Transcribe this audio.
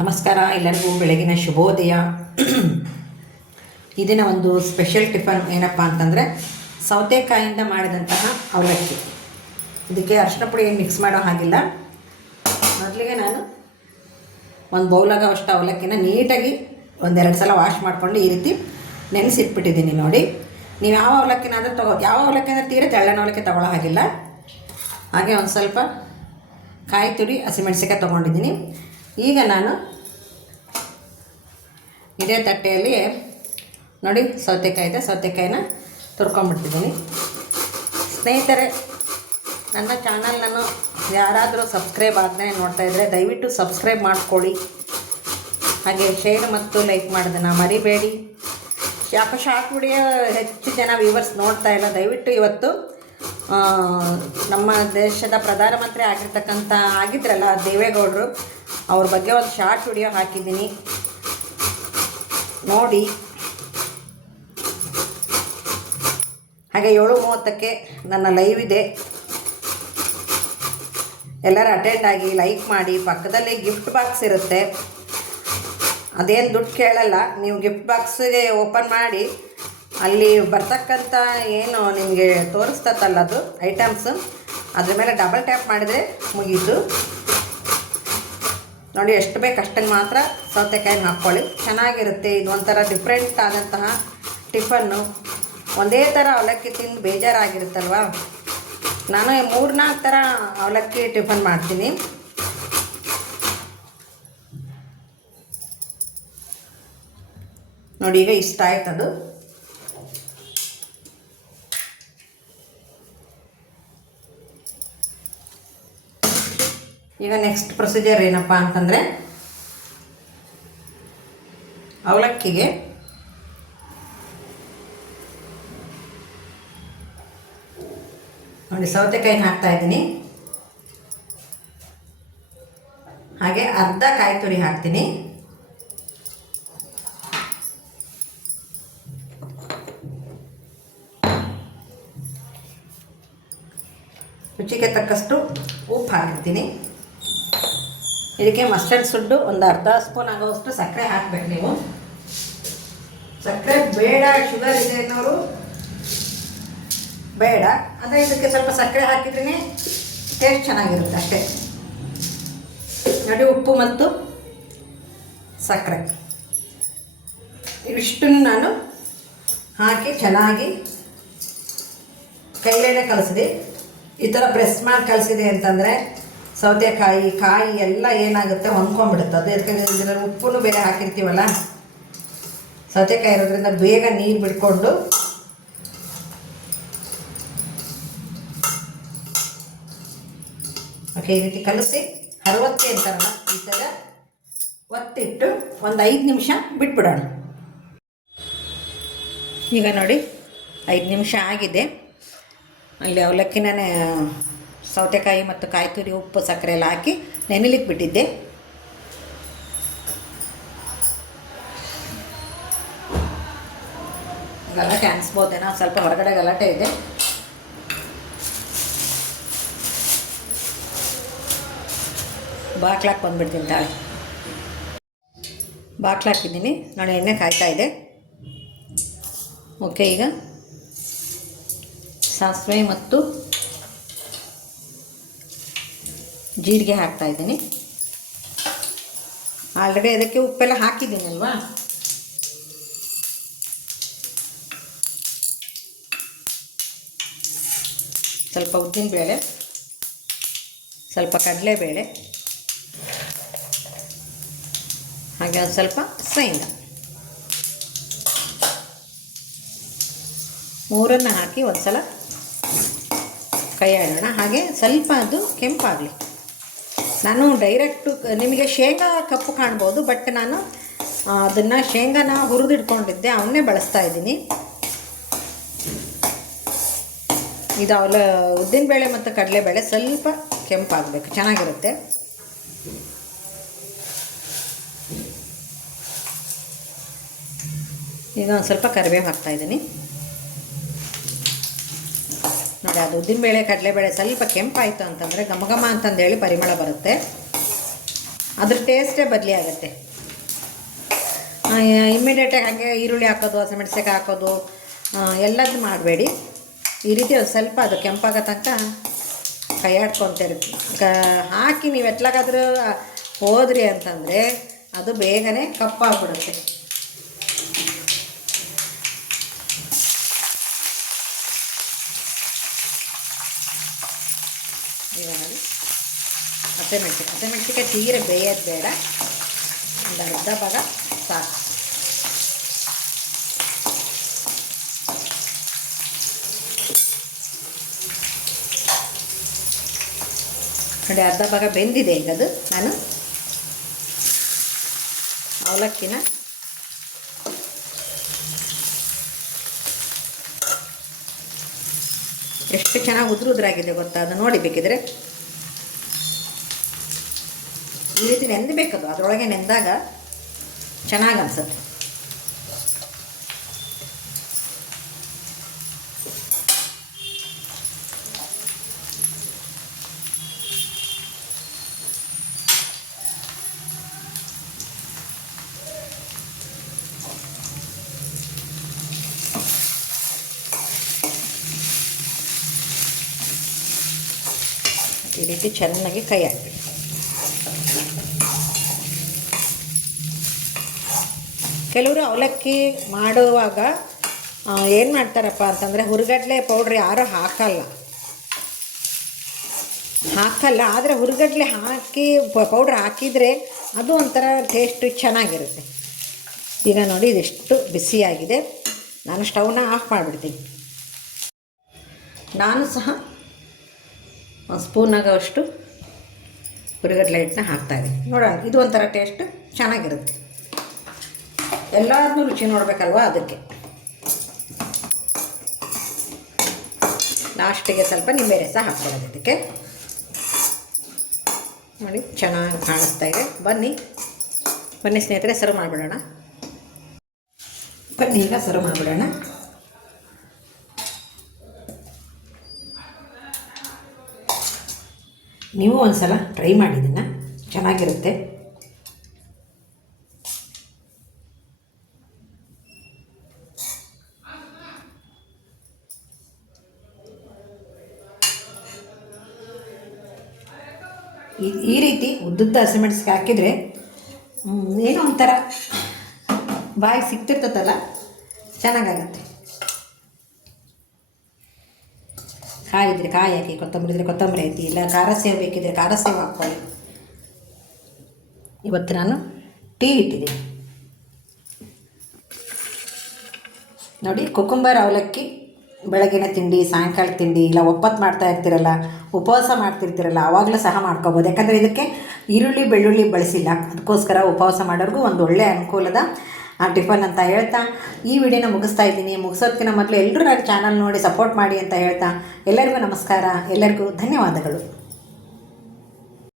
ನಮಸ್ಕಾರ ಎಲ್ಲರಿಗೂ ಬೆಳಗಿನ ಶುಭೋದಯ. ಇದನ್ನ ಒಂದು ಸ್ಪೆಷಲ್ ಟಿಫನ್ ಏನಪ್ಪ ಅಂತಂದರೆ ಸೌತೆಕಾಯಿಂದ ಮಾಡಿದಂತಹ ಅವಲಕ್ಕಿ. ಇದಕ್ಕೆ ಅರಿಶಿನ ಪುಡಿ ಏನು ಮಿಕ್ಸ್ ಮಾಡೋ ಹಾಗಿಲ್ಲ. ಮೊದಲಿಗೆ ನಾನು ಒಂದು ಬೌಲಾಗೋವಷ್ಟು ಅವಲಕ್ಕಿನ ನೀಟಾಗಿ ಒಂದೆರಡು ಸಲ ವಾಶ್ ಮಾಡಿಕೊಂಡು ಈ ರೀತಿ ನೆನೆಸಿಟ್ಬಿಟ್ಟಿದ್ದೀನಿ. ನೋಡಿ, ನೀವು ಯಾವ ಅವಲಕ್ಕಿನಾದರೂ ಯಾವ ಅವಲಕ್ಕಿ ಅಂದರೆ ತೀರ ತೆಳ್ಳನ ಅವಲಕ್ಕಿ ತೊಗೊಳ್ಳೋ ಹಾಗಿಲ್ಲ. ಹಾಗೆ ಒಂದು ಸ್ವಲ್ಪ ಕಾಯಿ ತುರಿ ಹಸಿಮೆಣಸಿಕಾಯಿ ತೊಗೊಂಡಿದ್ದೀನಿ. ಈಗ ನಾನು ಇದೇ ತಟ್ಟೆಯಲ್ಲಿ ನೋಡಿ ಸೌತೆಕಾಯಿ ಇದೆ, ಸೌತೆಕಾಯಿನ ತುರ್ಕೊಂಬಿಡ್ತಿದ್ದೀನಿ. ಸ್ನೇಹಿತರೆ, ನನ್ನ ಚಾನಲ್ನನ್ನು ಯಾರಾದರೂ ಸಬ್ಸ್ಕ್ರೈಬ್ ಆಗದೆ ನೋಡ್ತಾಯಿದ್ರೆ ದಯವಿಟ್ಟು ಸಬ್ಸ್ಕ್ರೈಬ್ ಮಾಡಿಕೊಳ್ಳಿ. ಹಾಗೆ ಶೇರ್ ಮತ್ತು ಲೈಕ್ ಮಾಡೋದನ್ನು ಮರಿಬೇಡಿ. ಯಾಕೋ ಶಾರ್ಟ್ ವಿಡಿಯೋ ಹೆಚ್ಚು ಜನ ವ್ಯೂವರ್ಸ್ ನೋಡ್ತಾ ಇಲ್ಲ. ದಯವಿಟ್ಟು ಇವತ್ತು ನಮ್ಮ ದೇಶದ ಪ್ರಧಾನಮಂತ್ರಿ ಆಗಿದ್ರಲ್ಲ ದೇವೇಗೌಡರು, ಅವ್ರ ಬಗ್ಗೆ ಒಂದು ಶಾರ್ಟ್ ವಿಡಿಯೋ ಹಾಕಿದ್ದೀನಿ, ನೋಡಿ. ಹಾಗೆ 7:30ಕ್ಕೆ ನನ್ನ ಲೈವ್ ಇದೆ. ಎಲ್ಲರೂ ಅಟೆಂಡ್ ಆಗಿ ಲೈಕ್ ಮಾಡಿ. ಪಕ್ಕದಲ್ಲಿ ಗಿಫ್ಟ್ ಬಾಕ್ಸ್ ಇರುತ್ತೆ, ಅದೇನು ದುಡ್ಡು ಕೇಳಲ್ಲ. ನೀವು ಗಿಫ್ಟ್ ಬಾಕ್ಸಿಗೆ ಓಪನ್ ಮಾಡಿ ಅಲ್ಲಿ ಬರ್ತಕ್ಕಂಥ ಏನು ನಿಮಗೆ ತೋರಿಸ್ತಲ್ಲ ಅದು ಐಟಮ್ಸು, ಅದ್ರ ಮೇಲೆ ಡಬಲ್ ಟ್ಯಾಪ್ ಮಾಡಿದರೆ ಮುಗೀತು. ನೋಡಿ, ಎಷ್ಟು ಬೇಕು ಅಷ್ಟನ್ನು ಮಾತ್ರ ಸೌತೆಕಾಯಿನ ಹಾಕ್ಕೊಳ್ಳಿ, ಚೆನ್ನಾಗಿರುತ್ತೆ. ಇದು ಒಂಥರ ಡಿಫ್ರೆಂಟ್ ಆದಂತಹ ಟಿಫನ್ನು. ಒಂದೇ ಥರ ಅವಲಕ್ಕಿ ತಿಂದು ಬೇಜಾರಾಗಿರುತ್ತಲ್ವ. ನಾನು 3-4 ಥರ ಅವಲಕ್ಕಿ ಟಿಫನ್ ಮಾಡ್ತೀನಿ. ನೋಡಿ, ಈಗ ಇಷ್ಟ ಆಯ್ತದು. ಈಗ ನೆಕ್ಸ್ಟ್ ಪ್ರೊಸೀಜರ್ ಏನಪ್ಪ ಅಂತಂದರೆ, ಅವಲಕ್ಕಿಗೆ ನೋಡಿ ಸೌತೆಕಾಯಿನ ಹಾಕ್ತಾಯಿದ್ದೀನಿ. ಹಾಗೆ ಅರ್ಧ ಕಾಯಿ ತುರಿ ಹಾಕ್ತೀನಿ. ರುಚಿಗೆ ತಕ್ಕಷ್ಟು ಉಪ್ಪು ಹಾಕಿರ್ತೀನಿ. ಇದಕ್ಕೆ ಮಸ್ಟರ್ಡ್ ಸುಡ್ಡು ಒಂದು ಅರ್ಧ ಸ್ಪೂನ್ ಆಗೋವಷ್ಟು ಸಕ್ಕರೆ ಹಾಕಬೇಕು. ನೀವು ಸಕ್ಕರೆ ಬೇಡ, ಶುಗರ್ ಇದೆ ಅನ್ನೋರು ಬೇಡ, ಅಂದರೆ ಇದಕ್ಕೆ ಸ್ವಲ್ಪ ಸಕ್ಕರೆ ಹಾಕಿದ್ರೇ ಟೇಸ್ಟ್ ಚೆನ್ನಾಗಿರುತ್ತೆ ಅಷ್ಟೇ. ನೋಡಿ, ಉಪ್ಪು ಮತ್ತು ಸಕ್ಕರೆ ಇವಿಷ್ಟನ್ನು ನಾನು ಹಾಕಿ ಚೆನ್ನಾಗಿ ಕೈಲೇನೆ ಕಲಿಸಿದೆ. ಈ ಥರ ಪ್ರೆಸ್ ಮಾಡಿ ಕಲಿಸಿದೆ ಅಂತಂದರೆ ಸೌತೆಕಾಯಿ ಕಾಯಿ ಎಲ್ಲ ಏನಾಗುತ್ತೆ ಹೊಂದ್ಕೊಂಡ್ಬಿಡುತ್ತೆ. ಅದು ಇದರಲ್ಲಿ ಉಪ್ಪು ಬೇರೆ ಹಾಕಿರ್ತೀವಲ್ಲ, ಸೌತೆಕಾಯಿ ಇರೋದ್ರಿಂದ ಬೇಗ ನೀರು ಬಿಟ್ಕೊಂಡು ಓಕೆ, ಈ ರೀತಿ ಕಲಸಿ ಹರವತ್ತಿ ಅಂತಾರಲ್ಲ, ಈ ಥರ ಒತ್ತಿಟ್ಟು ಒಂದು 5 ನಿಮಿಷ ಬಿಟ್ಬಿಡೋಣ. ಈಗ ನೋಡಿ 5 ನಿಮಿಷ ಆಗಿದೆ. ಅಲ್ಲಿ ಅವಲಕ್ಕಿನೇ ಸೌತೆಕಾಯಿ ಮತ್ತು ಕಾಯಿ ತುರಿ ಉಪ್ಪು ಸಕ್ಕರೆ ಎಲ್ಲ ಹಾಕಿ ನೆನೆಲಿಕ್ಕೆ ಬಿಟ್ಟಿದ್ದೆ. ಗಲಾಟೆ ಅನಿಸ್ಬೋದೇನೋ, ಸ್ವಲ್ಪ ಹೊರಗಡೆ ಗಲಾಟೆ ಇದೆ. ಬಾಕ್ಲಾಕ್ ಬಂದುಬಿಡ್ತೀನಿ ತಾಳೆ. ಬಾಕ್ಲಾಕಿದ್ದೀನಿ ನೋಡಿ, ಎಣ್ಣೆ ಕಾಯ್ತಾ ಇದೆ. ಓಕೆ, ಈಗ ಸಾಸಿವೆ ಮತ್ತು ಜೀರಿಗೆ ಹಾಕ್ತಾಯಿದ್ದೀನಿ. ಆಲ್ರೆಡಿ ಅದಕ್ಕೆ ಉಪ್ಪೆಲ್ಲ ಹಾಕಿದ್ದೀನಲ್ವಾ. ಸ್ವಲ್ಪ ಉದ್ದಿನಬೇಳೆ, ಸ್ವಲ್ಪ ಕಡಲೆಬೇಳೆ, ಹಾಗೆ ಒಂದು ಸ್ವಲ್ಪ ಶೇಂಗಾ, ಮೂರನ್ನು ಹಾಕಿ ಒಂದು ಸಲ ಕೈ ಆಡೋಣ. ಹಾಗೆ ಸ್ವಲ್ಪ ಅದು ಕೆಂಪಾಗಲಿ. ನಾನು ಡೈರೆಕ್ಟು ನಿಮಗೆ ಶೇಂಗಾ ಕಪ್ಪು ಕಾಣ್ಬೋದು, ಬಟ್ ನಾನು ಅದನ್ನು ಶೇಂಗಾನ ಹುರಿದಿಟ್ಕೊಂಡಿದ್ದೆ, ಅವನ್ನೇ ಬಳಸ್ತಾ ಇದ್ದೀನಿ. ಇದು ಉದ್ದಿನಬೇಳೆ ಮತ್ತು ಕಡಲೆಬೇಳೆ ಸ್ವಲ್ಪ ಕೆಂಪಾಗಬೇಕು, ಚೆನ್ನಾಗಿರುತ್ತೆ. ಈಗ ಒಂದು ಸ್ವಲ್ಪ ಕರಿಬೇವು ಹಾಕ್ತಾಯಿದ್ದೀನಿ. ನೋಡಿ, ಅದು ಉದ್ದಿನಬೇಳೆ ಕಡಲೆಬೇಳೆ ಸ್ವಲ್ಪ ಕೆಂಪಾಯಿತು ಅಂತಂದರೆ ಘಮ ಘಮ ಅಂತಂದೇಳಿ ಪರಿಮಳ ಬರುತ್ತೆ. ಅದ್ರ ಟೇಸ್ಟೇ ಬದಲಿ ಆಗುತ್ತೆ. ಇಮ್ಮಿಡಿಯೇಟಾಗಿ ಹಾಗೆ ಈರುಳ್ಳಿ ಹಾಕೋದು, ಹಸಿಮೆಣ್ಸಿಕಾಯಿ ಹಾಕೋದು ಎಲ್ಲದೂ ಮಾಡಬೇಡಿ. ಈ ರೀತಿ ಒಂದು ಸ್ವಲ್ಪ ಅದು ಕೆಂಪಾಗೋ ತನಕ ಕೈ ಆಡ್ಕೊತೀರಿ. ಹಾಕಿ ನೀವು ಎತ್ಲಾಗಾದ್ರೂ ಹೋದ್ರಿ ಅಂತಂದರೆ ಅದು ಬೇಗನೆ ಕಪ್ಪಾಗ್ಬಿಡುತ್ತೆ. ಈಗ ನೋಡಿ ಹಸಿಮೆಣ್ಸಿಕಾಯಿ ತೀರ ಬೇಯೋದು ಬೇಡ, ಒಂದು ಅರ್ಧ ಭಾಗ ಸಾಕು. ನೋಡಿ ಅರ್ಧ ಭಾಗ ಬೆಂದಿದೆ. ಈಗ ಅದು ನಾನು ಅವಲಕ್ಕಿನ ಎಷ್ಟು ಚೆನ್ನಾಗಿ ಉದುರಾಗಿದೆ ಗೊತ್ತಾ? ಅದು ನೋಡಿ ಬೇಕಿದ್ರೆ ಈ ರೀತಿ ನೆಂದಬೇಕದು. ಅದರೊಳಗೆ ನೆಂದಾಗ ಚೆನ್ನಾಗಿ ಅನ್ಸುತ್ತೆ. ಈ ರೀತಿ ಚೆನ್ನಾಗಿ ಕೈ ಹಾಕಿ. ಕೆಲವರು ಅವಲಕ್ಕಿ ಮಾಡುವಾಗ ಏನು ಮಾಡ್ತಾರಪ್ಪ ಅಂತಂದರೆ ಹುರಿಗಡಲೆ ಪೌಡ್ರ್ ಯಾರೂ ಹಾಕಲ್ಲ. ಆದರೆ ಹುರಿಗಡಲೆ ಹಾಕಿ ಪೌಡ್ರ್ ಹಾಕಿದರೆ ಅದು ಒಂಥರ ಟೇಸ್ಟು ಚೆನ್ನಾಗಿರುತ್ತೆ. ಈಗ ನೋಡಿ ಇದೆಷ್ಟು ಬಿಸಿಯಾಗಿದೆ. ನಾನು ಸ್ಟವ್ನ ಆಫ್ ಮಾಡಿಬಿಡ್ತೀನಿ. ನಾನು ಸಹ ಒಂದು ಸ್ಪೂನಾಗೋಷ್ಟು ಹುರಿಗಡಲೆ ಹಿಟ್ಟನ್ನ ಹಾಕ್ತಾಯಿದ್ದೀನಿ. ನೋಡೋಣ, ಇದು ಒಂಥರ ಟೇಸ್ಟು ಚೆನ್ನಾಗಿರುತ್ತೆ. ಎಲ್ಲದನ್ನೂ ರುಚಿ ನೋಡಬೇಕಲ್ವ, ಅದಕ್ಕೆ ಲಾಸ್ಟಿಗೆ ಸ್ವಲ್ಪ ನಿಂಬೆ ರಸ ಹಾಕ್ಕೊಳ್ಳೋದು. ಇದಕ್ಕೆ ನೋಡಿ ಚೆನ್ನಾಗಿ ಕಾಣಿಸ್ತಾ ಇದೆ. ಬನ್ನಿ ಸ್ನೇಹಿತರೆ, ಸರ್ವ್ ಮಾಡಿಬಿಡೋಣ. ಈಗ ಸರ್ವ್ ಮಾಡಿಬಿಡೋಣ. ನೀವು ಒಂದು ಸಲ ಟ್ರೈ ಮಾಡಿ, ಇದನ್ನು ಚೆನ್ನಾಗಿರುತ್ತೆ. ಈ ರೀತಿ ಉದ್ದುದ್ದ ಹಸಿಮೆಣ್ಸಿಗೆ ಹಾಕಿದರೆ ಏನೋ ಒಂಥರ ಬಾಯಿಗೆ ಸಿಗ್ತಿರ್ತದಲ್ಲ, ಚೆನ್ನಾಗಾಗತ್ತೆ. ಕಾಯಿ ಇದ್ದರೆ ಕಾಯಿ ಹಾಕಿ, ಕೊತ್ತಂಬರಿ ಇದ್ದರೆ ಕೊತ್ತಂಬರಿ ಹಾಕಿ, ಇಲ್ಲ ಖಾರ ಸೇವು ಬೇಕಿದ್ದರೆ ಖಾರ ಸೇವು ಹಾಕ್ಕೊಳ್ಳಿ. ಇವತ್ತು ನಾನು ಟೀ ಇಟ್ಟಿದ್ದೀನಿ ನೋಡಿ. ಕುಕುಂಬರ್ ಅವಲಕ್ಕಿ ಬೆಳಗಿನ ತಿಂಡಿ, ಸಾಯಂಕಾಲ ತಿಂಡಿ, ಇಲ್ಲ ಒಪ್ಪತ್ತು ಮಾಡ್ತಾ ಇರ್ತೀರಲ್ಲ, ಉಪವಾಸ ಮಾಡ್ತಿರ್ತೀರಲ್ಲ, ಆವಾಗಲೂ ಸಹ ಮಾಡ್ಕೋಬೋದು. ಯಾಕಂದರೆ ಇದಕ್ಕೆ ಈರುಳ್ಳಿ ಬೆಳ್ಳುಳ್ಳಿ ಬಳಸಿಲ್ಲ. ಅದಕ್ಕೋಸ್ಕರ ಉಪವಾಸ ಮಾಡೋರಿಗೂ ಒಂದು ಒಳ್ಳೆಯ ಅನುಕೂಲದ ಟಿಫನ್ ಅಂತ ಹೇಳ್ತಾ ಈ ವಿಡಿಯೋನ ಮುಗಿಸ್ತಾ ಇದ್ದೀನಿ. ಮುಗಿಸೋದಕ್ಕಿಂತ ಮೊದಲು ಎಲ್ಲರೂ ನನ್ನ ಚಾನಲ್ ನೋಡಿ ಸಪೋರ್ಟ್ ಮಾಡಿ ಅಂತ ಹೇಳ್ತಾ ಎಲ್ಲರಿಗೂ ನಮಸ್ಕಾರ, ಎಲ್ಲರಿಗೂ ಧನ್ಯವಾದಗಳು.